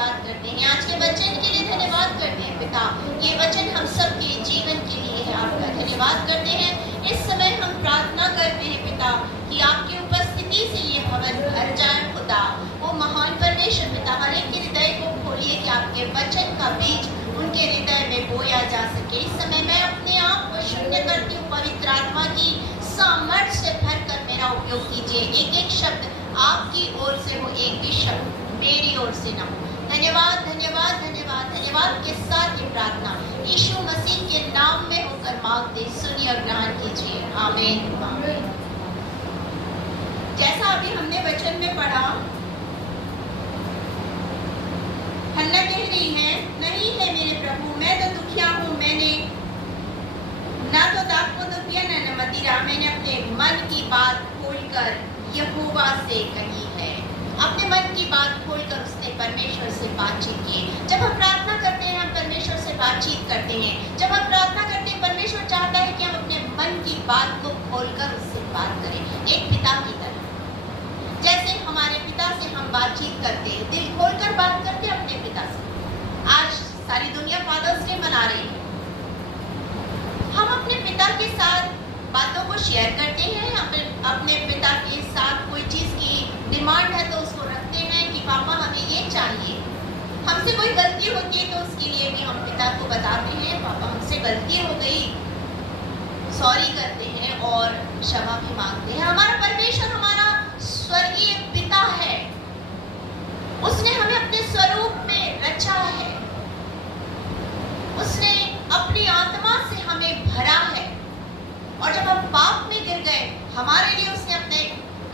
धन्यवाद करते हैं, आज के वचन के लिए धन्यवाद करते हैं पिता। ये वचन हम सबके जीवन के लिए है, आपका धन्यवाद करते हैं। इस समय हम प्रार्थना करते हैं पिता कि आपकी उपस्थिति से ये भवन भर जाए खुदा। वो महान परमेश्वर पिता, हर एक के हृदय को खोलिए कि आपके वचन का बीज उनके हृदय में बोया जा सके। इस समय मैं अपने आप को शून्य करती हूँ, पवित्र आत्मा की सामर्थ्य से भरकर मेरा उपयोग कीजिए। एक एक शब्द आपकी ओर से हो, एक भी शब्द मेरी ओर से ना हो। धन्यवाद धन्यवाद धन्यवाद धन्यवाद के साथ ये प्रार्थना यीशु मसीह के नाम में होकर मांगते, सुनिए और ग्रहण कीजिए। आमीन आमीन। जैसा अभी हमने वचन में पढ़ा, हन्ना कह रही है, नहीं है मेरे प्रभु, मैं तो दुखिया हूँ, मैंने ना तो दाख को तो पिया न मदिरा, मैंने अपने मन की बात खोलकर यहोवा से कही है। अपने मन की बात खोलकर उसने परमेश्वर से बातचीत की। जब हम प्रार्थना करते हैं, हम परमेश्वर से बातचीत करते हैं। जब हम प्रार्थना करते हैं, परमेश्वर चाहता है कि हम अपने मन की बात को खोलकर उससे बात करें, एक पिता की तरह। जैसे हमारे पिता से हम बातचीत करते हैं, दिल खोलकर बात करते हैं अपने पिता से। आज सारी दुनिया फादर्स डे मना रही है, हम अपने पिता के साथ बातों को शेयर करते हैं। अपने पिता के साथ कोई चीज़ की डिमांड है तो उसको रखते हैं कि पापा हमें ये चाहिए। हमसे कोई गलती होती है तो उसके लिए भी हम पिता को बताते हैं, पापा हमसे गलती हो गई, सॉरी करते हैं और क्षमा भी मांगते हैं। हमारा परमेश्वर हमारा स्वर्गीय पिता है, उसने हमें अपने स्वरूप में रचा है, उसने अपनी आत्मा से हमें भरा है। और जब हम पाप में गिर गए, हमारे लिए उसने अपने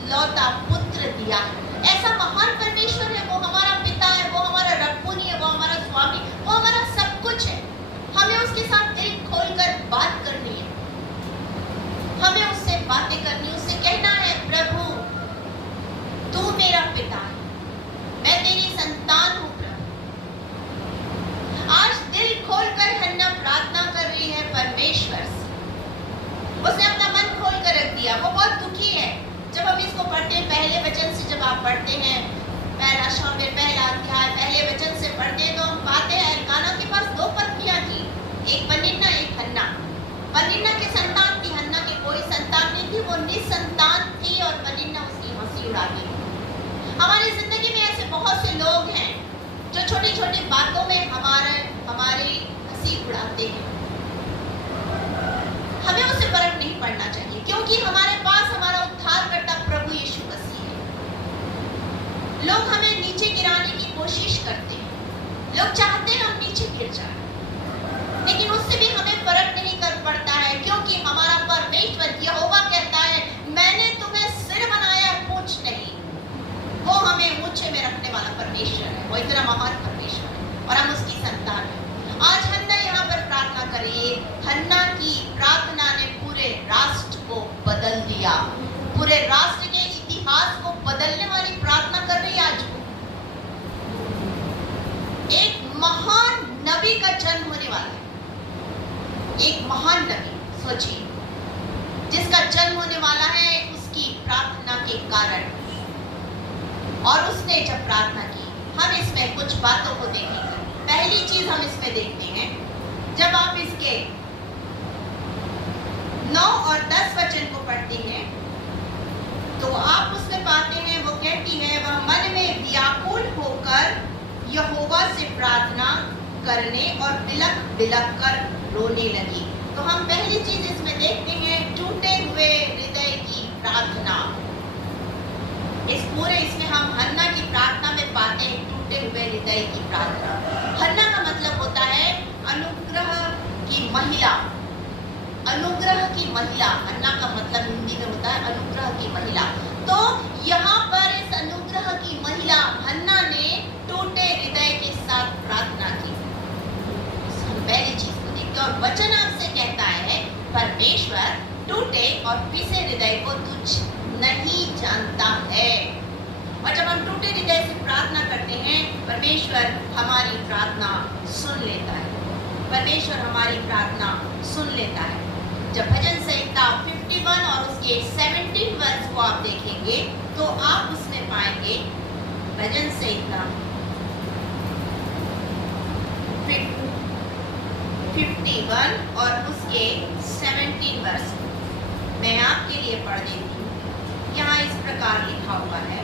लौता पुत्र दिया है। ऐसा महान परमेश्वर है, वो हमारा पिता है, वो हमारा रब्बुनी है, वो हमारा स्वामी, वो हमारा सब कुछ है। हमें उसके साथ दिल खोलकर बात करनी है, हमें उससे बातें करनी, उससे कहना है, प्रभु तू मेरा पिता है, मैं तेरी संतान हूँ प्रभु। आज दिल खोलकर हन्ना प्रार्थना कर रही है परमेश्वर से। उसने अपना मन खोल कर रख दिया। वो बहुत दुखी है। जब हम इसको पढ़ते हैं, पहले वचन से जब आप पढ़ते हैं, पहला शामिल पहला अध्याय पहले वचन से पढ़ते हैं, तो हम पाते हैं एल्काना के पास दो पत्नियां थी, एक पनिन्ना एक हन्ना। पनिन्ना की संतान थी, हन्ना की कोई संतान नहीं थी, वो निसंतान थी और पनिन्ना उसकी हंसी उड़ाती थी। हमारी जिंदगी में ऐसे बहुत से लोग हैं जो छोटी छोटी बातों में हमारी हंसी उड़ाते हैं। हमें उससे फर्क नहीं पड़ना चाहिए, क्योंकि हमारे पास हमारा उद्धारकर्ता प्रभु यीशु मसीह है। लोग हमें नीचे गिराने की कोशिश करते हैं, लोग चाहते हैं हम नीचे गिर जाएं, लेकिन उससे भी हमें फर्क नहीं कर पड़ता है, क्योंकि हमारा परमेश्वर यहोवा कहता है, मैंने तुम्हें सिर बनाया, पूंछ नहीं। वो हमें ऊंचे में रखने वाला परमेश्वर है, वो इतना महान परमेश्वर है और हम उसकी संतान है। आज हन्ना यहाँ पर प्रार्थना करिए। हन्ना की प्रार्थना ने पूरे राष्ट्र को बदल दिया, पूरे राष्ट्र के इतिहास को बदलने वाली प्रार्थना कर रही है। आज एक महान नबी का जन्म होने वाला है, एक महान नबी, सोचिए, जिसका जन्म होने वाला है उसकी प्रार्थना के कारण। और उसने जब प्रार्थना की, हम इसमें कुछ बातों को देखेंगे। पहली चीज हम इसमें देखते हैं, जब आप इसके 9 और 10 वचन को पढ़ते हैं तो आप उसमें पाते हैं, वो कहती है, वह मन में व्याकुल होकर यहोवा से प्रार्थना करने और बिलख बिलख कर रोने लगी। तो हम पहली चीज इसमें देखते हैं, टूटे हुए हृदय की प्रार्थना। इसमें हम हन्ना की प्रार्थना में पाते हैं टूटे हुए हृदय की प्रार्थना। हन्ना का मतलब होता है अनुग्रह की महिला, अनुग्रह की महिला। हन्ना का मतलब हिंदी में होता है अनुग्रह की महिला। तो यहाँ पर इस अनुग्रह की महिला हन्ना ने टूटे हृदय के साथ प्रार्थना की। हम पहली चीज को देखते हैं और वचन आपसे कहता है, परमेश्वर टूटे और पिसे हृदय को तुच्छ नहीं जानता है। और जब हम टूटे हृदय से प्रार्थना करते हैं, परमेश्वर हमारी प्रार्थना सुन लेता है, परमेश्वर हमारी प्रार्थना सुन लेता है। जब भजन संहिता 51 और उसके 17 वर्ष को आप देखेंगे तो आप उसमें पाएंगे, भजन संहिता 51 और उसके 17 वर्ष मैं आपके लिए पढ़ देती हूँ। यहाँ इस प्रकार लिखा हुआ है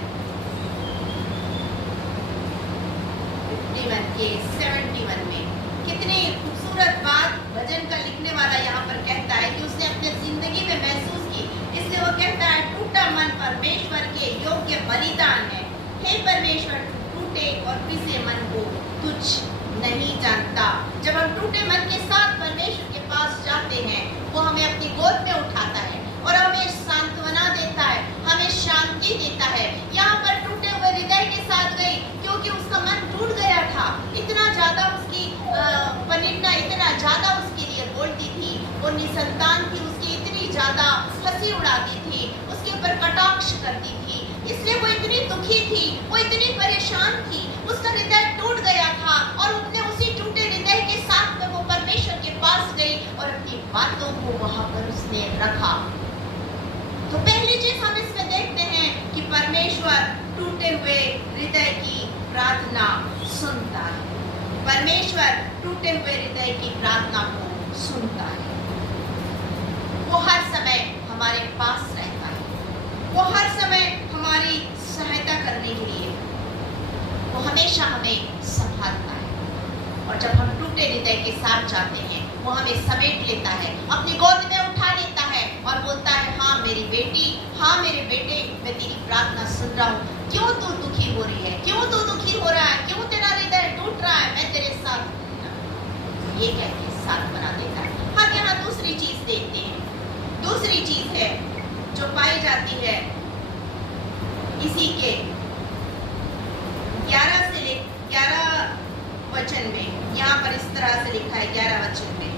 51 के 71 में। कितनी खूबसूरत बात भजन का लिखने वाला यहाँ पर कहता है कि उसने अपने जिंदगी में महसूस की, इसलिए वो कहता है टूटा मन परमेश्वर के योग्य बलिदान है। हे परमेश्वर, टूटे और पिसे मन को तुझ नहीं जानता। जब हम टूटे मन के साथ परमेश्वर के पास जाते हैं, वो हमें अपनी गोद में उठाता है और हमें सांत्वना देता है, हमें शांति देता है। यहाँ पर टूटे हुए हृदय के साथ गई क्योंकि उसका मन टूट गया था। इतना ज्यादा उसकी पनिन्ना इतना ज्यादा उसके लिए बोलती थी, वो निसंतान थी, उसकी इतनी ज्यादा हंसी उड़ाती थी, उसके ऊपर कटाक्ष करती थी, इसलिए वो इतनी दुखी थी, वो इतनी परेशान थी, उसका हृदय टूट गया था और उसने उसी टूटे हृदय के साथ में वो परमेश्वर के पास गई और अपनी बातों को वहां पर उसने रखा। तो पहली चीज हम इसमें देखते हैं कि परमेश्वर टूटे हुए हृदय की प्रार्थना सुनता है। परमेश्वर टूटे हुए हृदय की प्रार्थना को सुनता है। वो हर समय हमारे पास रहता है, वो हर समय हमारी सहायता करने के लिए, वो हमेशा हमें संभालता है। और जब हम टूटे हृदय के साथ जाते हैं, वो हमें समेट लेता है, अपनी गोद में उठा लेता है और बोलता है, हाँ मेरी बेटी, हाँ मेरे बेटे, मैं तेरी प्रार्थना सुन रहा हूँ। क्यों तू दुखी हो रही है, क्यों तू दुखी हो रहा है, क्यों तेरा हृदय टूट रहा है, मैं तेरे साथ हूँ। ये कह के साथ बना देता है। हम यहाँ दूसरी चीज देखते हैं। दूसरी चीज है जो पाई जाती है इसी के 11 वचन में। यहाँ पर इस तरह से लिखा है 11 वचन में,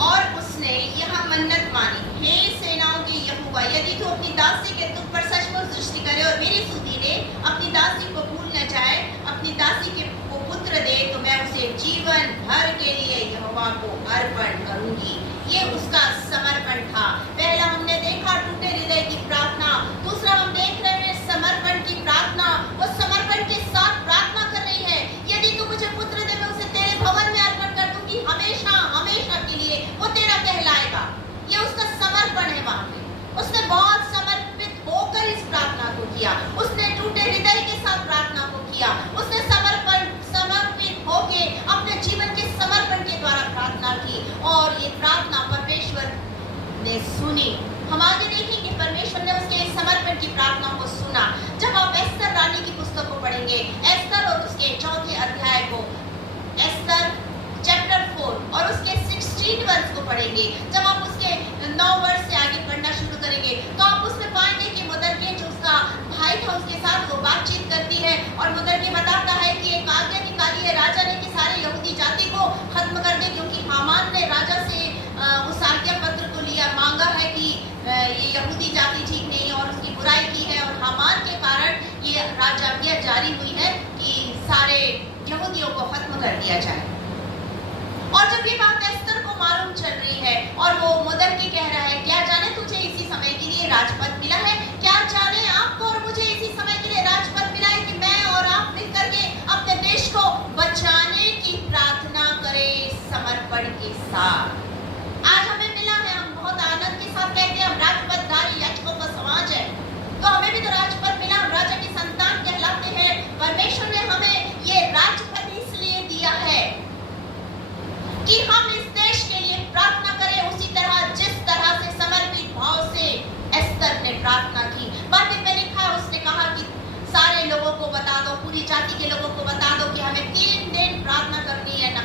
और उसने यहाँ मन्नत मानी, हे सेनाओं के यहोवा, यदि तू अपनी दासी के दुख पर सचमुच दृष्टि करे और मेरी सुधि ले, अपनी दासी को भूल न जाए, अपनी दासी के को पुत्र दे, तो मैं उसे जीवन भर के लिए यहोवा को अर्पण करूंगी। ये उसका समर्पण था। पहला हमने देखा टूटे हृदय की प्रार्थना, दूसरा हम देख रहे हैं समर्पण की प्रार्थना। वो समर्पण के साथ प्रार्थना कर रही है, यदि तू मुझे पुत्र दे, मैं उसे तेरे भवन में अर्पण कर दूंगी, हमेशा हमेशा के लिए वो तेरा कहलाएगा। ये उसका समर्पण है। वहां पे उसने बहुत समर्पित होकर इस प्रार्थना को किया, उसने टूटे हृदय के साथ प्रार्थना को किया, उसने समर्पित होके अपने जीवन के समर्पण के द्वारा प्रार्थना की और ये प्रार्थना परमेश्वर ने सुनी। हम आगे देखेंगे परमेश्वर ने उसके समर्पण की प्रार्थना को सुना। जब आप एस्तर रानी की पुस्तक को पढ़ेंगे, एस्तर और उसके 4थे अध्याय को, एस्तर चैप्टर 4 और उसके 16 वर्ष को पढ़ेंगे, जब आप उसके 9 वर्ष से आगे पढ़ना शुरू करेंगे, तो आप उसमें पाएंगे कि मुदरके जो उसका भाई था उसके साथ वो बातचीत करती है और मुदरके बताता है कि एक आज्ञा निकाली है राजा ने कि सारे यहूदी जाति को खत्म कर दे, क्योंकि हामान ने राजा से उस आज्ञा पत्र को लिया, मांगा है कि ये यहूदी जाति ठीक नहीं है और उसकी बुराई की है, और हामान के कारण ये राजाज्ञा जारी हुई है कि सारे यहूदियों को खत्म कर दिया जाए। और जब ये बात एस्तर को मालूम चल रही है और वो मुदरके कह रहा है, क्या जाने तुझे इसी समय के लिए राजपद मिला है, क्या जाने आपको और मुझे इसी समय के लिए राजपद मिला है कि मैं और आप मिलकर के अपने देश को बचाने की प्रार्थना करें समर्पण के साथ। आज हमें मिला है, हम बहुत आनंद के साथ कहते हैं हम राजपदधारी याजकों का समाज है, तो हमें भी तो राजपद मिला, हम राजा की संतान कहलाते हैं। परमेश्वर ने हमें ये राजपद इसलिए दिया है कि हम इस देश के लिए प्रार्थना करें उसी तरह जिस तरह से समर्पित भाव से एस्तर ने प्रार्थना की। बाइबल में लिखा है, उसने कहा कि सारे लोगों को बता दो, पूरी जाति के लोगों को बता दो कि हमें 3 दिन प्रार्थना करनी है ना।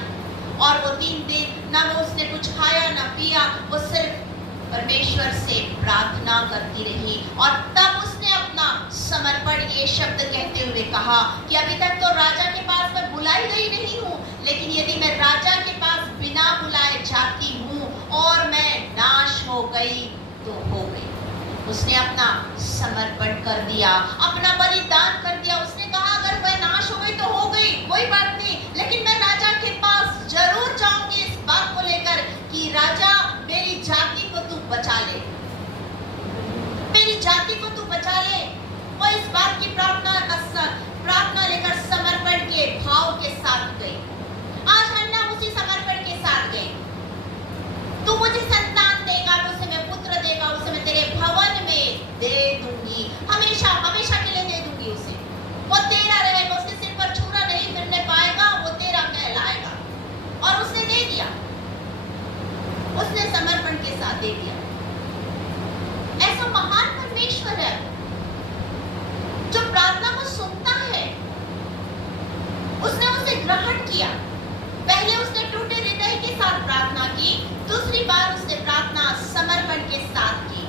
और वो 3 दिन ना वो उसने कुछ खाया ना पिया, वो सिर्फ परमेश्वर से प्रार्थना करती रही। और तब उसने अपना समर्पण ये शब्द कहते हुए कहा कि अभी तक तो राजा के पास मैं बुलाई गई नहीं हूँ, लेकिन यदि मैं राजा के पास बिना बुलाए जाती हूँ और मैं नाश हो गई तो हो गई। उसने अपना समर्पण कर दिया, अपना बलिदान कर दिया। उसने कहा अगर मैं नाश हो गई तो हो गई, कोई बात नहीं, लेकिन मैं राजा के पास जरूर जाऊंगी इस बात को लेकर कि राजा मेरी जाति को तू बचा ले, मेरी जाति को तू बचा ले। वो इस बात की प्रार्थना लेकर समर्पण के दे दिया। ऐसा महान परमेश्वर है जो प्रार्थना को सुनता है। उसने उसे ग्रहण किया। पहले उसने टूटे हृदय के साथ प्रार्थना की, दूसरी बार उसने प्रार्थना समर्पण के साथ की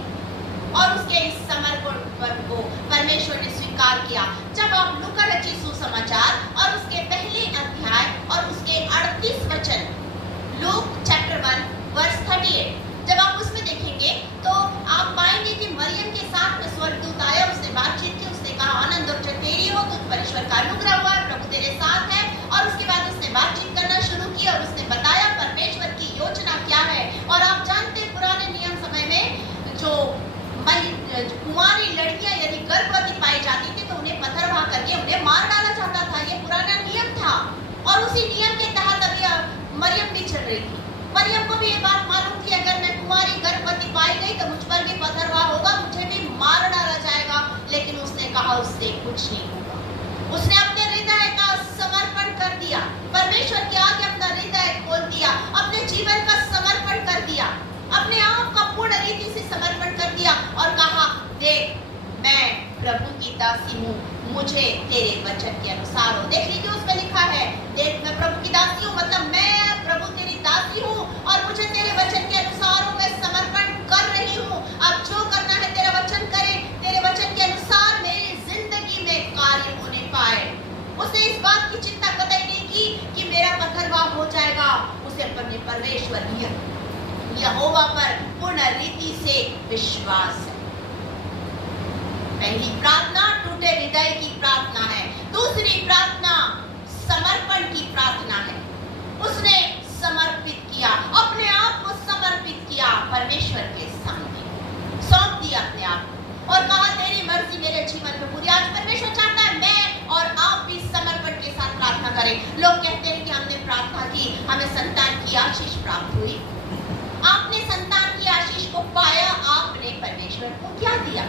और उसके इस समर्पण को परमेश्वर ने स्वीकार किया। जब आप लूका रचित सुसमाचार और उसके पहले अध्याय और उसके 38 वचन, लूक चैप्टर 1 वर्स 38, जब आप उसमें देखेंगे तो आप पाएंगे कि मरियम के साथ में स्वर्गदूत आया, उसने बातचीत की, उसने कहा आनंद और जय तेरी हो, तुझ पर ईश्वर का अनुग्रह हुआ, प्रभु तेरे साथ है। और उसके बाद उसने बातचीत करना शुरू की और उसने बताया परमेश्वर की योजना क्या है। और आप जानते हैं पुराने नियम समय में जो कुंवारी लड़कियां यदि गर्भवती पाई जाती थी तो उन्हें पत्थर वहां करके उन्हें मार डाला जाता था। ये पुराना नियम था और उसी नियम के तहत अभी मरियम भी चल रही थी। मरियम को भी ये बात मालूम थी अगर मैं कुंवारी गर्भवती पाई गई तो मुझ पर भी पत्थरवाह होगा, मुझे भी मार डाला जाएगा। लेकिन उसने कहा उससे कुछ नहीं होगा। उसने अपने हृदय का समर्पण कर दिया, परमेश्वर के आगे अपना हृदय खोल दिया, अपने जीवन का समर्पण कर दिया, अपने आप का पूर्ण रीति से समर्पण कर दिया और कहा देख मैं प्रभु की दासी हूँ, मुझे तेरे वचन के अनुसार हो। देख लीजिए उसमें लिखा है देख मैं प्रभु की दासी हूँ, मतलब मैं प्रभु तेरी दासी हूँ और मुझे तेरे वचन के अनुसार हो, मैं समर्पण कर रही हूँ। अब जो करना है तेरा वचन करे, तेरे वचन के अनुसार मेरी जिंदगी में कार्य होने पाए। उसने इस बात की चिंता कतई नहीं की कि मेरा पत्थरवाह हो जाएगा। उसे अपने परमेश्वर यहोवा पर पूर्ण रीति से विश्वास है। पहली प्रार्थना टूटे हृदय की प्रार्थना है, दूसरी प्रार्थना समर्पण की प्रार्थना है। उसने समर्पित किया, अपने आप को समर्पित किया, परमेश्वर के सामने सौंप दिया अपने आप को और कहा तेरी मर्जी मेरे जीवन में पूरी। आज परमेश्वर चाहता है मैं और आप भी समर्पण के साथ प्रार्थना करें। लोग कहते हैं कि हमने प्रार्थना की, हमें संतान की आशीष प्राप्त हुई। आपने संतान की आशीष को पाया, आपने परमेश्वर को क्या दिया?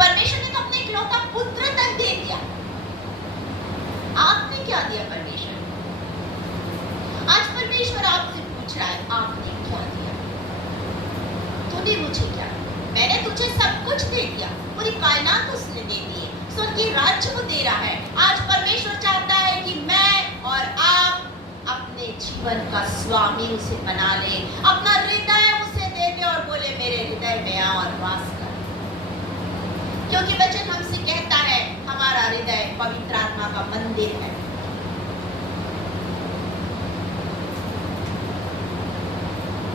परमेश्वर ने तो अपने इकलौता पुत्र तक दे दिया। आपने क्या दिया परमेश्वर? आज परमेश्वर आपसे पूछ रहा है आपने क्या दिया? तूने मुझे क्या दिया? मैंने तुझे सब कुछ दे दिया, पूरी कायनात उसने दे दी है, स्वर्गीय राज्य को दे रहा है। आज परमेश्वर चाहता है कि मैं और आप अपने जीवन का स्वामी उसे बना ले, अपना हृदय उसे दे दे और बोले मेरे हृदय में आ और वास कर। क्योंकि वचन हमसे कहता है हमारा हृदय पवित्र आत्मा का मंदिर है।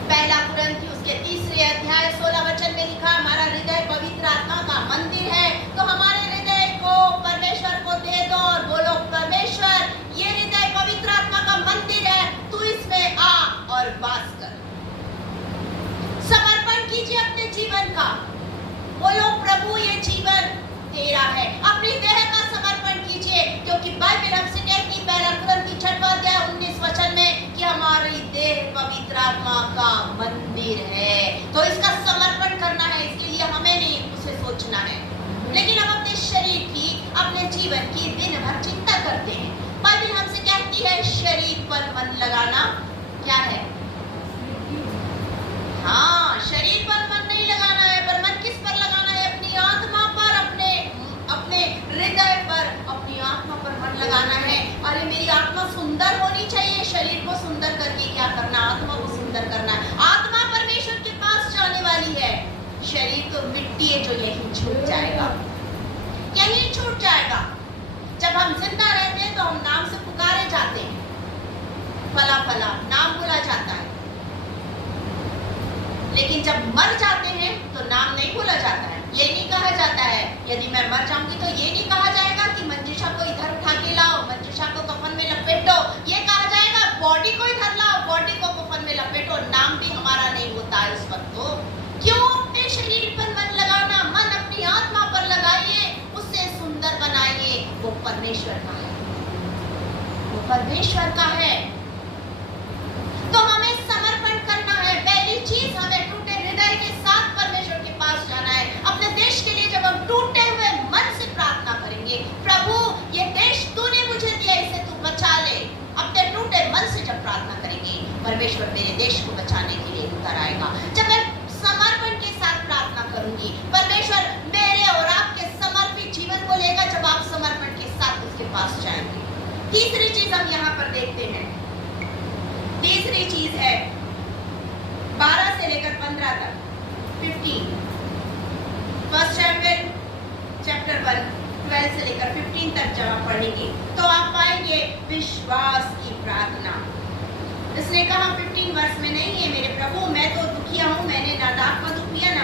पहला कुरिन्थियों उसके 3 अध्याय 16 वचन में लिखा हमारा हृदय पवित्र आत्मा का मंदिर है। तो हमारे हृदय को परमेश्वर को दे दो और बोलो परमेश्वर ये हृदय पवित्र आत्मा का मंदिर है, तू इसमें आ और वास कर। समर्पण कीजिए अपने जीवन का, बोलो प्रभु ये जीवन तेरा है। अपनी देह का समर्पण कीजिए क्योंकि बाइबल हमसे कहती है पहला कुरिन्थियों 6 अध्याय 19 वचन में कि हमारी देह पवित्र आत्मा का मंदिर है। तो इसका समर्पण करना है, इसके लिए हमें नहीं उसे सोचना है। लेकिन हम अपने शरीर की, अपने जीवन की दिन भर चिंता करते हैं। बाइबल हमसे कहती है शरीर पर मन लगाना क्या है? हाँ, शरीर पर मन नहीं लगाना है, पर मन किस पर लगाना है? अपनी आत्मा पर, अपने हृदय पर, अपनी आत्मा पर मन लगाना है। अरे मेरी आत्मा सुंदर होनी चाहिए, शरीर को सुंदर करके क्या करना? आत्मा को सुंदर करना है। आत्मा परमेश्वर के पास जाने वाली है, शरीर तो मिट्टी है जो यही छूट जाएगा, यही छूट जाएगा। जब हम जिंदा रहते हैं तो हम नाम से पुकारे जाते हैं, फला फला नाम बोला जाता है। लेकिन जब मर जाते हैं तो नाम नहीं बोला जाता है। ये नहीं कहा जाता है यदि मैं मर जाऊंगी तो ये नहीं कहा जाएगा कि मंजूषा को इधर उठा के लाओ, मंजूषा को कफन में लपेटो। ये कहा जाएगा बॉडी को इधर लाओ, बॉडी को कफन में लपेटो। नाम भी हमारा नहीं होता है उस वक्त। तो क्यों अपने शरीर पर मन लगाना? मन अपनी आत्मा पर लगाइए, उसे सुंदर बनाइए। वो परमेश्वर का है, वो परमेश्वर का है। तो हमें समर्पण करना है। पहली चीज हमें टूटे हृदय के साथ परमेश्वर के पास जाना है। अपने देश के लिए जब हम टूटे हुए मन से प्रार्थना करेंगे, प्रभु ये देश तूने मुझे दिया, इसे तू बचा ले। अपने टूटे मन से जब प्रार्थना करेंगे, परमेश्वर परमेश्वर मेरे देश को बचाने के लिए उतर आएगा। जब मैं समर्पण के साथ प्रार्थना करूंगी, परमेश्वर मेरे और आपके समर्पित जीवन को लेगा जब आप समर्पण के साथ उसके पास जाएंगे। तीसरी चीज हम यहाँ पर देखते हैं, तीसरी चीज है 12 से लेकर 15 तक, 15 फर्स्ट शैमुएल चैप्टर 1 12 से लेकर 15 तक जब आप पढ़ेंगे तो आप पाएंगे विश्वास की प्रार्थना। इसने कहा 15 वर्ष में, नहीं है मेरे प्रभु, मैं तो दुखिया हूँ, मैंने ना दाख मधु पिया ना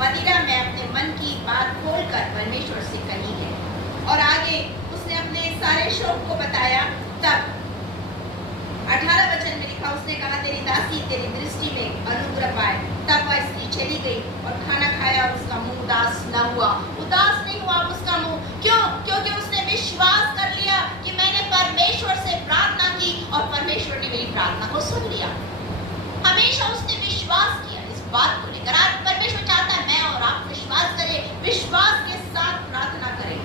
मदिरा, मैं अपने मन की बात खोलकर परमेश्वर से कही है। और आगे उसने अपने सारे शोक को बताया। तब 18 वचन में लिखा, उसने कहा तेरी दासी तेरी दृष्टि में अनुग्रह पाए। तब वह स्त्री चली गई और खाना खाया, उसका मुंह उदास न हुआ। उदास नहीं हुआ उसका मुंह, क्यों? क्योंकि उसने विश्वास कर लिया कि मैंने परमेश्वर से प्रार्थना की और परमेश्वर ने मेरी प्रार्थना को सुन लिया। हमेशा उसने विश्वास किया इस बात को लेकर। आज परमेश्वर चाहता है मैं और आप विश्वास करें, विश्वास के साथ प्रार्थना करें।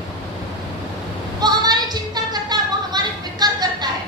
वो हमारी चिंता करता है, वो हमारी फिक्र करता है।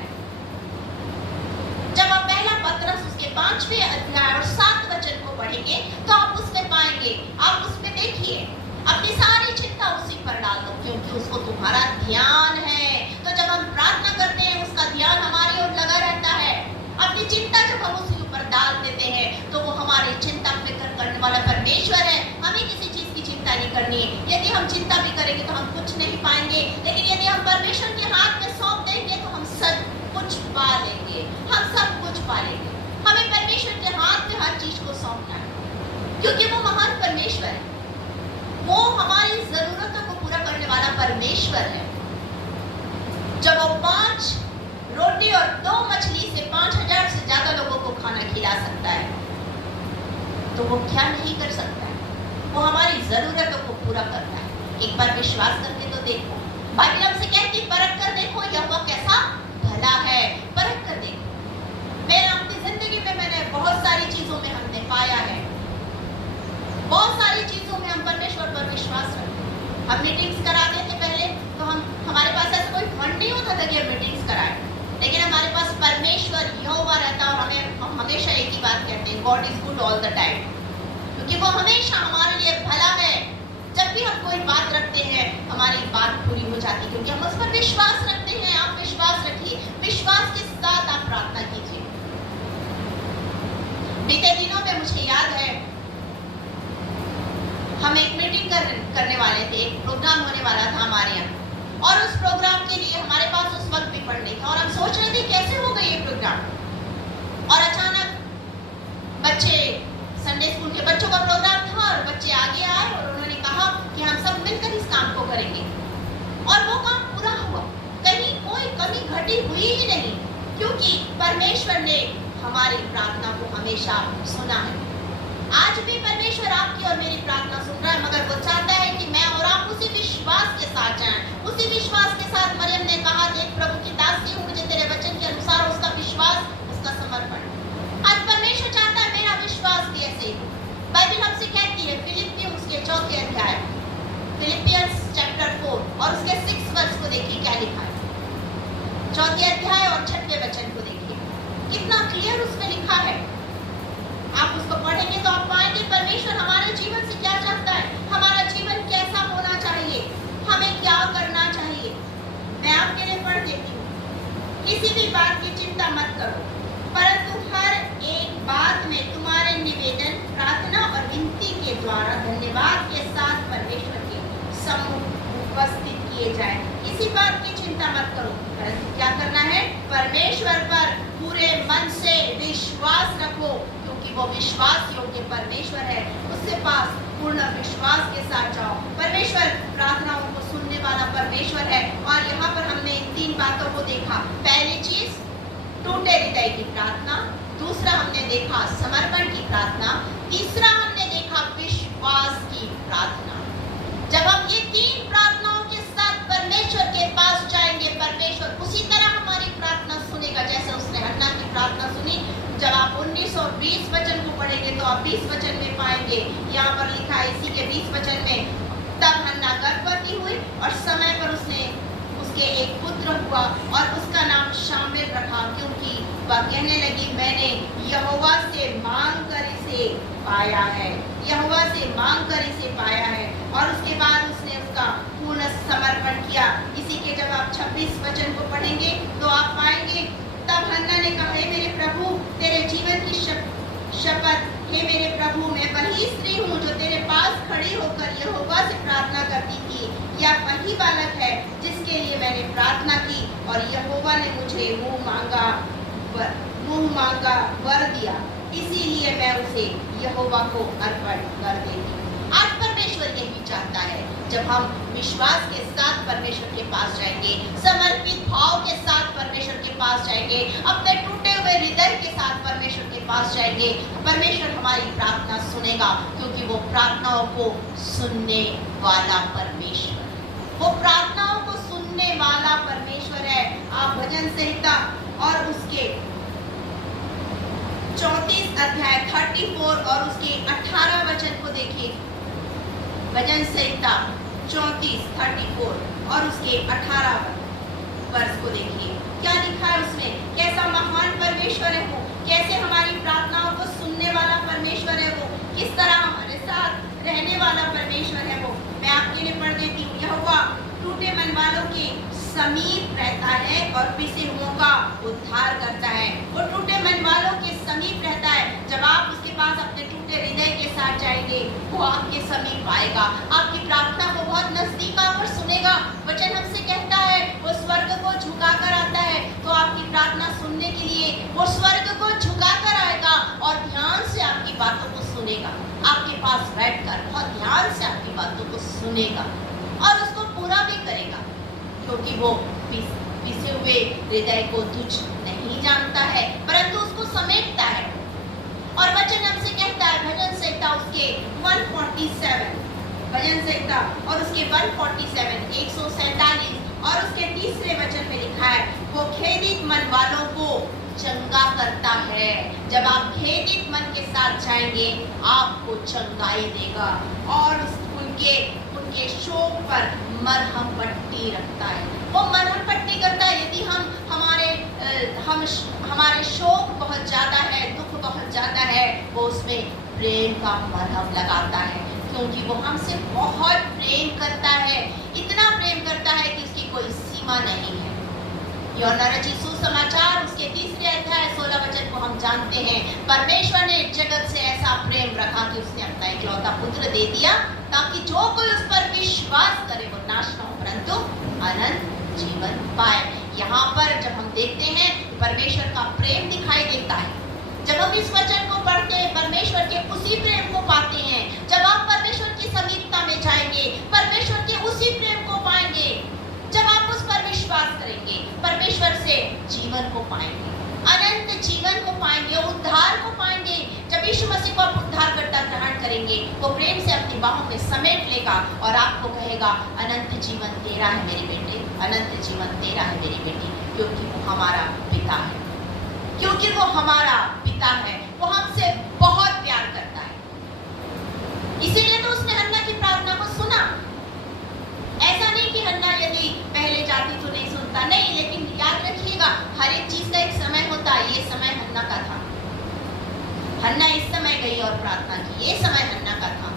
जब आप पहला पत्रस उसके 5वें अध्याय और 7 वचन को पढ़ेंगे तो आप उसमें पाएंगे, आप उसमें देखिए, अपनी सारी चिंता उसी पर डाल दो क्योंकि उसको तुम्हारा ध्यान है। तो जब हम प्रार्थना करते हैं उसका ध्यान हमारी ओर लगा रहता है। अपनी चिंता जब हम उसके ऊपर डाल देते हैं तो वो हमारी चिंता फिक्र करने वाला परमेश्वर है। हमें किसी चीज की चिंता नहीं करनी है। यदि हम चिंता भी करेंगे तो हम कुछ नहीं पाएंगे, लेकिन यदि हम परमेश्वर के हाथ में सौंप देंगे तो हम सब कुछ पा लेंगे, हम सब कुछ पा लेंगे। हमें परमेश्वर के हाथ में हर चीज को सौंपना है क्योंकि वो महान परमेश्वर है, वो हमारी जरूरतों को पूरा करने वाला परमेश्वर है। जब वो 5 रोटी और 2 मछली से 5000 से ज्यादा लोगों को खाना खिला सकता है तो वो क्या नहीं कर सकता है? वो हमारी जरूरतों को पूरा करता है। एक बार विश्वास करके तो देखो। बाइबल हमसे कहती परख कर देखो यहोवा कैसा भला है, परख कर देखो। मैं अपनी जिंदगी में मैंने बहुत सारी चीजों में हमने पाया है, बहुत सारी चीजों में हम परमेश्वर पर विश्वास रखते हैं। हम मीटिंग्स कराते थे पहले तो हमारे पास ऐसा कोई फंड नहीं होता था कि हम मीटिंग्स कराएं, लेकिन हमारे पास परमेश्वर यहोवा रहता और हम हमेशा एक ही बात कहते हैं, God is good all the time, क्योंकि वो हमेशा हमारे लिए भला है। जब भी हम कोई बात रखते हैं हमारी बात पूरी हो जाती है क्योंकि हम उस पर विश्वास रखते हैं। आप विश्वास रखिए, विश्वास के साथ आप प्रार्थना कीजिए। बीते दिनों में मुझे याद है हम एक मीटिंग करने वाले थे, एक प्रोग्राम होने वाला था हमारे यहाँ और उस प्रोग्राम के लिए हमारे पास उस वक्त भी फंड नहीं था और हम सोच रहे थे कैसे होगा ये प्रोग्राम। और अचानक बच्चे, संडे स्कूल के बच्चों का प्रोग्राम था और बच्चे आगे आए और उन्होंने कहा कि हम सब मिलकर इस काम को करेंगे और वो काम पूरा हुआ। कहीं कोई कमी घटी हुई ही नहीं क्योंकि परमेश्वर ने हमारी प्रार्थना को हमेशा सुना है। आज भी परमेश्वर आपकी और मेरी प्रार्थना सुन रहा है, मगर वो चाहता है कि मैं और आप उसी विश्वास के साथ जाएं। उसी विश्वास के साथ मरियम ने कहा, देख प्रभु की दासी हूँ, मुझे तेरे वचन के अनुसार, उसका विश्वास, उसका समर्पण। आज परमेश्वर चाहता है मेरा विश्वास कैसे हो। बाइबल हमसे कहती है फिलिपियंस के 4थे अध्याय, फिलिपियंस चैप्टर 4 और उसके 6 वर्ष को देखिए क्या लिखा है। 4थे अध्याय और 6वें वचन को देखिए, कितना क्लियर उसमें लिखा है। आप उसको पढ़ेंगे तो आप पाएंगे परमेश्वर हमारे जीवन से क्या चाहता है, हमारा जीवन कैसा होना चाहिए, हमें क्या करना चाहिए। मैं आपके लिए पढ़ देती हूँ। किसी भी बात की चिंता मत करो, परंतु हर एक बात में तुम्हारे निवेदन, प्रार्थना और विनती के द्वारा धन्यवाद के साथ परमेश्वर के सम्मुख उपस्थित किए जाए। किसी बात की चिंता मत करो, परंतु क्या करना है, परमेश्वर पर पूरे मन से विश्वास रखो क्योंकि वो विश्वास योग्य परमेश्वर है। उसके पास पूर्ण विश्वास के साथ जाओ। परमेश्वर प्रार्थनाओं को सुनने वाला परमेश्वर है। और यहाँ पर हमने इन 3 बातों को देखा। पहली चीज टूटे हृदय की प्रार्थना, दूसरा हमने देखा समर्पण की प्रार्थना, तीसरा हमने देखा विश्वास की प्रार्थना। जब हम ये 3 प्रार्थनाओं के साथ परमेश्वर के पास जाएंगे, परमेश्वर उसी तरह हमारी प्रार्थना सुनेगा जैसे उसने हन्ना की प्रार्थना सुनी। जब आप 19 और 20 वचन को पढ़ेंगे तो आप 20 वचन में पाएंगे, यहाँ पर लिखा है इसी के 20 वचन में, तब हन्ना गर्भवती हुई और समय पर उसके एक पुत्र हुआ और उसका नाम शामिल रखा क्योंकि वह कहने लगी, मैंने यहोवा से मांग कर इसे पाया है, यहोवा से मांग कर इसे पाया है। और उसके बाद उसने उसका पूर्ण समर्पण किया। इसी के जब आप 26 वचन को पढ़ेंगे तो आप पाएंगे, तब हन्ना ने कहा, हे मेरे प्रभु, तेरे जीवन की शपथ, हे मेरे प्रभु, मैं वही स्त्री हूँ जो तेरे पास खड़ी होकर यहोवा से प्रार्थना करती थी। यह वही बालक है जिसके लिए मैंने प्रार्थना की और यहोवा ने मुझे मुंह मांगा वर दिया, इसीलिए मैं उसे यहोवा को अर्पण कर देती हूँ। आज परमेश्वर यही चाहता है, जब हम विश्वास के साथ परमेश्वर के पास जाएंगे, समर्पित भाव के साथ परमेश्वर के पास जाएंगे, अपने टूटे हुए हृदय के साथ परमेश्वर के पास जाएंगे, परमेश्वर हमारी प्रार्थना सुनेगा, क्योंकि वो प्रार्थनाओं को सुनने वाला परमेश्वर, वो प्रार्थनाओं को सुनने वाला परमेश्वर है। आप भजन संहिता और उसके 34 अध्याय 34 और उसके 18 वचन को देखिए। भजन संहिता 34 और उसके 18 वर्ष को देखिए, क्या लिखा है उसमें। कैसा महान परमेश्वर है वो, कैसे हमारी प्रार्थनाओं को सुनने वाला परमेश्वर है वो, किस तरह हमारे साथ रहने वाला परमेश्वर है वो। मैं आपके लिए पढ़ देती हूँ। यहोवा टूटे मन वालों के समीप रहता है और पिसे हुओं का उद्धार करता है। वो टूटे मन वालों के समीप रहता है। जब आप उसके पास अपने टूटे हृदय के साथ जाएंगे, वो आपके समीप आएगा, आपकी प्रार्थना को बहुत नजदीक आकर सुनेगा। वचन हमसे कहता है, वो स्वर्ग को झुकाकर आता है, तो आपकी प्रार्थना सुनने के लिए वो स्वर्ग को झुकाकर आएगा और ध्यान से आपकी बातों को सुनेगा। आपके पास बैठकर बहुत ध्यान से आपकी बातों को सुनेगा और उसको पूरा भी करेगा, क्योंकि वो पिसे हुए हृदय को तुच्छ नहीं जानता है, परंतु उसको समेटता है। और वचन हमसे कहता है, भजन संहिता उसके 147, भजन संहिता और उसके 147 147 और उसके 3 वचन में लिखा है, वो खेदित मन वालों को चंगा करता है। जब आप खेदित मन के साथ जाएंगे, आपको चंगाई देगा और उनके शोक पर मरहम पट्टी रखता है। वो मरहम पट्टी करता है। यदि हमारे शोक बहुत ज्यादा है, दुख बहुत ज्यादा है, वो उसमें प्रेम का मरहम लगाता है, क्योंकि वो हमसे बहुत प्रेम करता है। इतना प्रेम करता है कि उसकी कोई सीमा नहीं है। यूहन्ना रचित सुसमाचार उसके 3 अध्याय 16 वचन को हम जानते हैं, परमेश्वर ने जगत से ऐसा प्रेम रखा कि उसने अपना इकलौता पुत्र दे दिया, ताकि जो कोई उस पर विश्वास करे वो नाश न हो, परंतु अनंत जीवन पाए। यहाँ पर जब हम देखते हैं, परमेश्वर का प्रेम दिखाई देता है। जब हम इस वचन को पढ़ते हैं, परमेश्वर के उसी प्रेम को पाते हैं। जब आप परमेश्वर की समीपता में जाएंगे, परमेश्वर के उसी प्रेम को पाएंगे। जब आप उस पर विश्वास करेंगे, परमेश्वर से जीवन को पाएंगे, अनंत जीवन को पाएंगे, उद्धार को पाएंगे। जब यीशु मसीह को आप उद्धारकर्ता ग्रहण करेंगे, वो प्रेम से अपनी बाहों में समेट लेगा और आपको कहेगा, अनंत जीवन तेरा है मेरे बेटे, अनंत जीवन तेरा है मेरी बेटी, क्योंकि वो हमारा पिता है, क्योंकि वो हमारा पिता है। वो हमसे बहुत प्यार करता है। इसीलिए तो उसने हन्ना की प्रार्थना को सुना। ऐसा नहीं कि हन्ना यदि पहले जाती तो नहीं सुनता, नहीं, लेकिन याद रखिएगा, हर एक चीज का एक समय होता है। ये समय हन्ना का था। हन्ना इस समय गई और प्रार्थना की, ये समय हन्ना का था।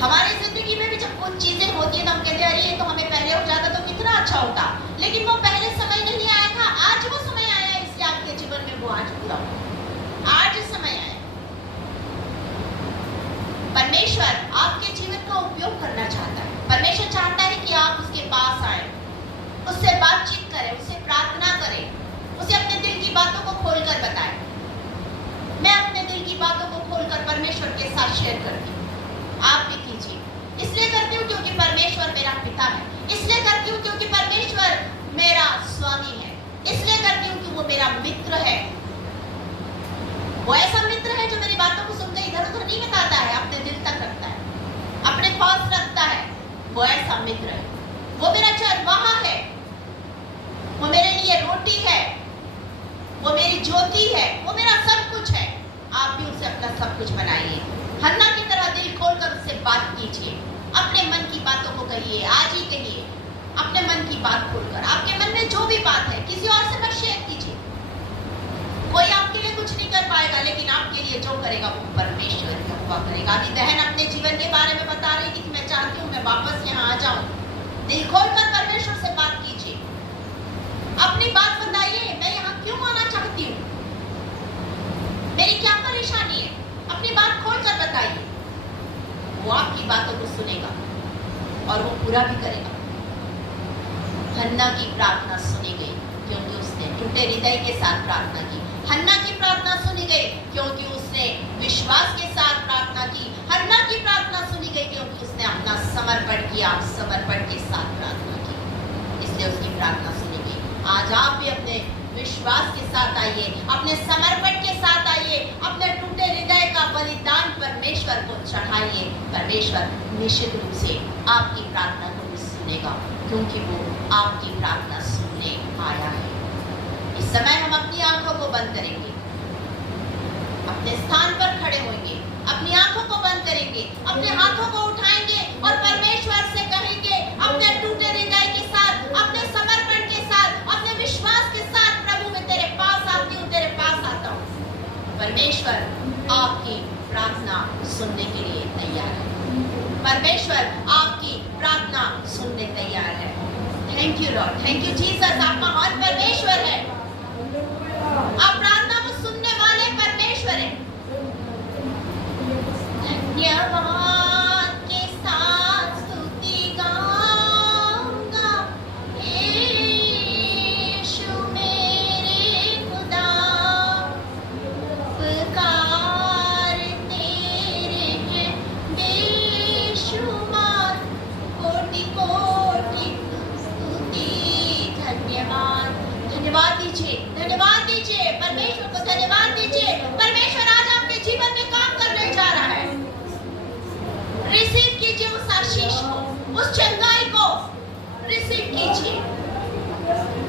हमारी जिंदगी में भी जब कुछ चीजें होती है तो हम कहते हैं, अरे ये तो हमें पहले हो जाता तो कितना अच्छा होता, लेकिन वो पहले समय नहीं आया था, आज वो समय आया है, इसलिए आपके जीवन में वो आज पूरा हो, आज समय आया। परमेश्वर आपके जीवन का उपयोग करना चाहता है। परमेश्वर चाहता है कि आप उसके पास आए, उससे बातचीत करें, उससे प्रार्थना करें, उसे अपने दिल की बातों को खोलकर बताएं। मैं अपने दिल की बातों को खोलकर परमेश्वर के साथ शेयर करती हूँ, आप भी कीजिए। इसलिए करती हूँ क्योंकि परमेश्वर मेरा पिता है, इसलिए करती हूँ क्योंकि परमेश्वर मेरा स्वामी है, इसलिए करती हूँ कि वो मेरा मित्र है। वो ऐसा मित्र है जो मेरी बातों को सुनकर इधर उधर नहीं बताता है, अपने दिल तक रखता है, अपने पास रखता है। वो ऐसा मित्र है। वो मेरा चरवाहा है, वो मेरे लिए रोटी है, वो मेरी ज्योति है, वो मेरा सब कुछ है। आप भी उसे अपना सब कुछ बनाइए। हन्ना की तरह दिल खोलकर उससे बात कीजिए, अपने मन की बातों को कहिए, आज ही कहिए, अपने मन की बात खोलकर। आपके मन में जो भी बात है, किसी और से मत शेयर कीजिए, कोई आपके लिए कुछ नहीं कर पाएगा, लेकिन आपके लिए जो करेगा वो परमेश्वर यहोवा करेगा। अभी बहन अपने जीवन के बारे में बता रही थी कि मैं चाहती हूँ मैं वापस यहाँ आ जाऊं। दिल खोलकर परमेश्वर से बात कीजिए, अपनी बात बताइए, मैं यहाँ क्यों आना चाहती हूँ, मेरी क्या परेशानी है, अपनी बात खोलकर बताइए। वो आपकी बातों को सुनेगा और वो पूरा भी करेगा। हन्ना की प्रार्थना सुनी गई क्योंकि उसने टूटे हृदय के साथ प्रार्थना की। हन्ना की प्रार्थना सुनी गई क्योंकि उसने विश्वास के साथ प्रार्थना की। हन्ना की प्रार्थना सुनी गई क्योंकि उसने अपना समर्पण किया, समर्पण के साथ प्रार्थना की, इसलिए उसकी प्रार्थना सुनी गई। आज आप भी अपने विश्वास के साथ आइए, अपने समर्पण के साथ आइए, अपने टूटे हृदय का बलिदान परमेश्वर को चढ़ाइए। परमेश्वर निश्चित रूप से आपकी प्रार्थना को भी सुनेगा क्योंकि वो आपकी प्रार्थना सुनने आया है। इस समय हम अपनी आंखों को बंद करेंगे, अपने स्थान पर खड़े होंगे, अपनी आंखों को बंद करेंगे, अपने हाथों को उठाएंगे और परमेश्वर से कहेंगे अपने टूटे हृदय के साथ, अपने समर्पण के साथ, अपने विश्वास के साथ, प्रभु मैं तेरे पास आती हूँ, तेरे पास आता हूँ। परमेश्वर आपकी प्रार्थना सुनने के लिए तैयार है। परमेश्वर आपकी प्रार्थना सुनने तैयार है। Thank you Lord, thank you Jesus. आप महान परमेश्वर है, आप प्रार्थना को सुनने वाले परमेश्वर है। धन्यवाद के साथ स्तुति गाऊंगा, यीशु मेरे खुदा, उपकार तेरे हैं बेशुमार, कोटि कोटि स्तुति। धन्यवाद, धन्यवाद दीजिए, धन्यवाद दीजिए परमेश्वर को, धन्यवाद दीजिए। परमेश्वर आज आपके जीवन में काम करने जा रहा है। रिसीव कीजिए उस आशीष को, उस चंगाई को रिसीव कीजिए।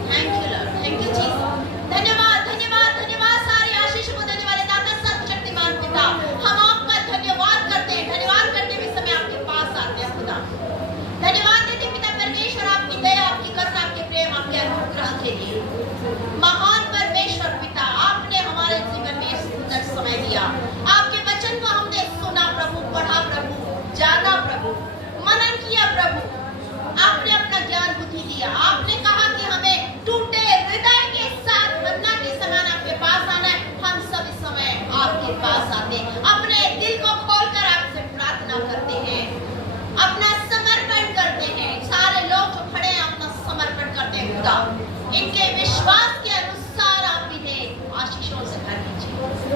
Thank you Lord, thank you Jesus. धन्यवाद, धन्यवाद, धन्यवाद सारे आशीष को देने वाले दाता सर्वशक्तिमान पिता, हम आपका धन्यवाद करते हैं। धन्यवाद करते हुए समय आपके पास आते हैं खुदा। धन्यवाद देते पिता परमेश्वर आपकी दया, आपकी करुणा, आपके प्रेम, आपके अनुग्रह के लिए। महान परमेश्वर पिता, आपने हमारे जीवन में सुंदर समय दिया। आपके वचन को हमने सुना प्रभु, पढ़ा प्रभु, जाना प्रभु, मनन किया प्रभु। आपने अपना ज्ञान बुद्धि दिया। आपने कहा कि हमें टूटे हृदय के साथ हन्ना के समान आपके पास आना है। हम सब इस समय आपके पास आते हैं, अपने दिल को खोलकर आपसे प्रार्थना करते हैं, अपना समर्पण करते हैं। सारे लोग जो खड़े हैं अपना समर्पण करते हैं खुदा, इनके विश्वास के अनुसार आप इन्हें आशीषों से भर दीजिए।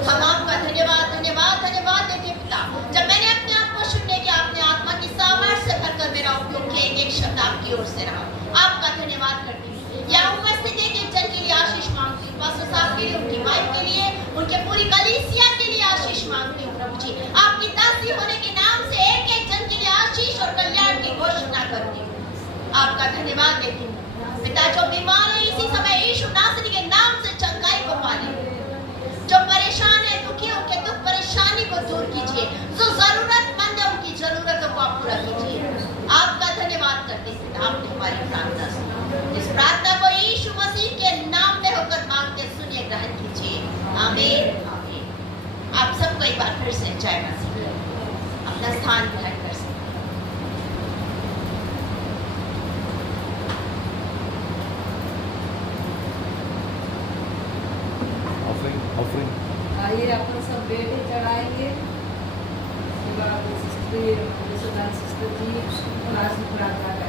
हम आपका धन्यवाद, धन्यवाद, धन्यवाद देते हैं पिता। जब मैंने अपने आप को सुनने के आपने आत्मा की सामर्थ्य से भरकर मेरा उपयोग किया, एक शब्द आपकी ओर से रहा। आपका धन्यवाद करती हूँ। या उपस्थित एक जन के लिए आशीष मांगती हूँ, पास्टर साहब के लिए, उनकी वाइफ के लिए, उनके पूरी कलीसिया के लिए आशीष मांगती हूँ प्रभु जी। आपकी दासी होने के नाम से एक एक जन के लिए आशीष और कल्याण की घोषणा करती हूँ। आपका धन्यवाद देती हूँ पिता। जो बीमार है इसी समय यीशु नासरी के नाम से चंगाई को पाले, जो परेशान है, दुखी है, उनके दुख परेशानी को दूर कीजिए। जो जरूरतमंद है उनकी जरूरतों को आप पूरा कीजिए। आपका धन्यवाद करते हैं, आपने हमारी प्रार्थना सुनी। इस प्रार्थना को यीशु मसीह के नाम में होकर मांगते सुनिए, ग्रहण कीजिए। आमीन, आमीन। आप सबको एक बार फिर से जय मसीह, अपना स्थान ग्रहण कर सकते। आइए अपन सब बेटे चढ़ाएंगे। सिस्टर जी प्रार्थना